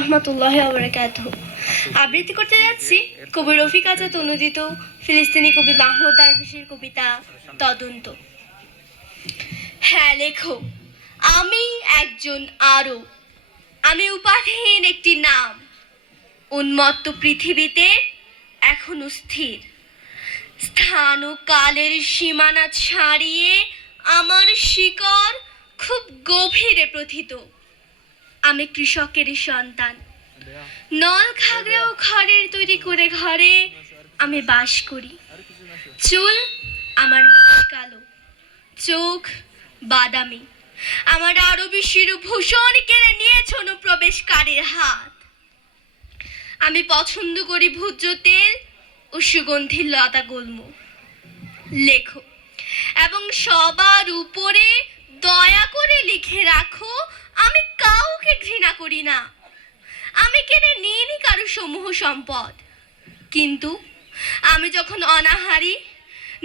রহমতুল্লাহ ওয়াবারাকাতুহু। আবৃত্তি করতে যাচ্ছি কবি রফিক আজাদ অনুদিত ফিলিস্তিনি কবি মাহমুদ দারবেশের কবিতা তদন্ত। হ্যাঁ লেখো, আমি একজন আরব, আমি উপাধিহীন একটি নাম, উন্মত্ত পৃথিবীতে এখনো স্থির, স্থান ও কালের সীমানা ছাড়িয়ে আমার শিকড় খুব গভীরে প্রথিত। আমি কৃষকের সন্তান, নল খাগড়া ও খড়ের তৈরি করে ঘরে আমি বাস করি। চুল আমার মিশকালো, চোখ বাদামি, আমার আরবি শিরভূষণ কেড়ে নিয়েছে অনুপ্রবেশকারীর হাত। আমি পছন্দ করি ভোজ্য তেল ও সুগন্ধি লতা গুল্ম। লেখো এবং সবার উপরে দয়া করে লিখে রাখো, আমি কাউকে ঘৃণা করি না, আমি কেড়ে নিইনি কারো সমূহ সম্পদ, কিন্তু আমি যখন অনাহারী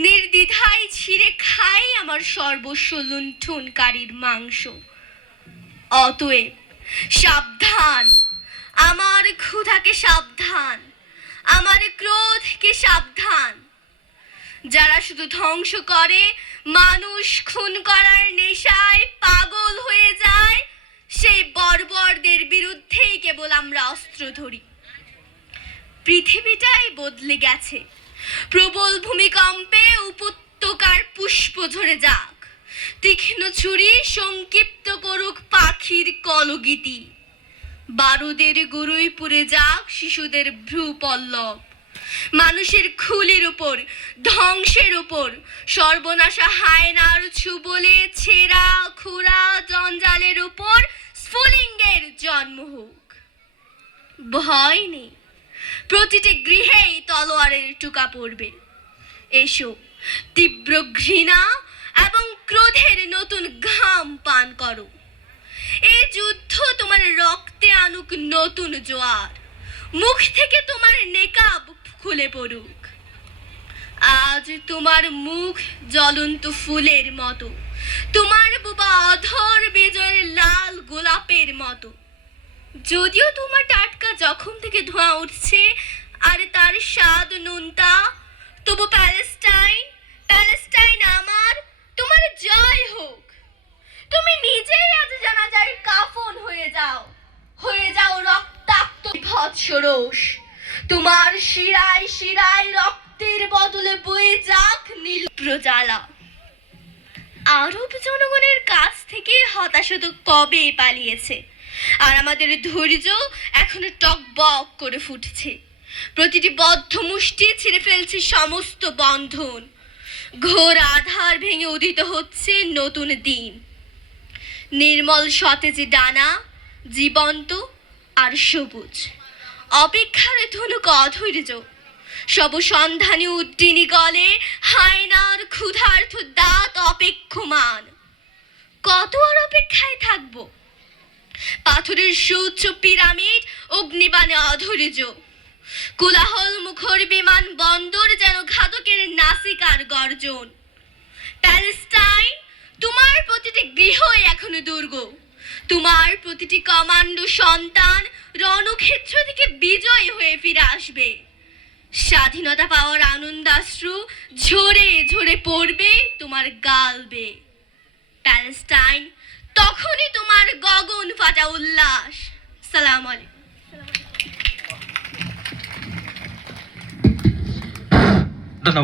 নির্দ্বিধায় ছিঁড়ে খাই আমার সর্বস্ব লুণ্ঠনকারীর মাংস। অতএব সাবধান, আমার ক্ষুধাকে সাবধান, আমার ক্রোধকে সাবধান। যারা শুধু ধ্বংস করে, মানুষ খুন করার নেশায় পাগল হয়ে যায়, সেই বর্বরদের বিরুদ্ধেই কেবল আমরা অস্ত্র ধরি। পৃথিবীটাই বদলে গেছে, প্রবল ভূমিকম্পে উপত্যকার পুষ্প ঝরে যাক, তীক্ষ্ণ ছুরি সংক্ষিপ্ত করুক পাখির কলগীতি, বারুদের গুরুই পুড়ে যাক শিশুদের ভ্রু পল্লব, মানুষের খুলির উপর, ধ্বংসের উপর সর্বনাশা হায়নার ছুবলে ছেঁড়া খুরা জঞ্জালের উপর স্ফুলিঙ্গের জন্ম হোক। ভয় নেই, প্রতিটি গৃহেই তলোয়ারের টুকা পড়বে। এসো, তীব্র ঘৃণা এবং ক্রোধের নতুন ঘাম পান করো। এই যুদ্ধ তোমার রক্তে আনুক নতুন জোয়ার, মুখ থেকে তোমার নেকাব খুলে পড়ুক। আজ তোমার মুখ জ্বলন্ত ফুলের মতো, তোমার বুবা অধর বিজয়ের লাল গোলাপের মতো। যদিও তোমার টাটকা জখম থেকে ধোঁয়া উঠছে আর তার স্বাদ নোনতা, তবু প্যালেস্টাইন, প্যালেস্টাইন আমার, তোমার জয় হোক। তুমি নিজেই আজ জানাজার কাফন হয়ে যাও, হয়ে যাও রক্তাক্ত ভৎসরোষ। তোমার শিরায় শিরায় রক্তের বদলে বয়ে যাক নীল প্রজ্বালা। আরব জনগণের কাছ থেকে হতাশা তো কবে পালিয়েছে, আর আমাদের ধৈর্য এখনো টকবক করে ফুটছে। প্রতিটি বদ্ধ মুষ্টি ছিঁড়ে ফেলছে সমস্ত বন্ধন, ঘোর আধার ভেঙে উদিত হচ্ছে নতুন দিন। নির্মল সতেজ ডানা, জীবন্ত আর সবুজ, অপেক্ষার ধনুক অধৈর্য, সব সন্ধানী উড্ডিনী গলে হায়নার ক্ষুধার্থ দাঁত অপেক্ষমান। কত আর অপেক্ষায় থাকবো? পাথরের সুউচ্চ পিরামিড অগ্নিবাণে অধৈর্য, কোলাহল মুখর বিমান বন্দর যেন ঘাতকের নাসিকার গর্জন। প্যালেস্টাইন, তোমার প্রতিটি গৃহই এখনো দুর্গ, তোমার প্রতিটি কমান্ডো সন্তান রণক্ষেত্র থেকে বিজয়ী হয়ে ফিরে আসবে। স্বাধীনতা পাওয়ার আনন্দাশ্রু ঝরে ঝরে পড়বে তোমার গালবে। প্যালেস্টাইন, তখনই তোমার গগন ফাটা উল্লাস। সালাম আলাইকুম। ধন্যবাদ।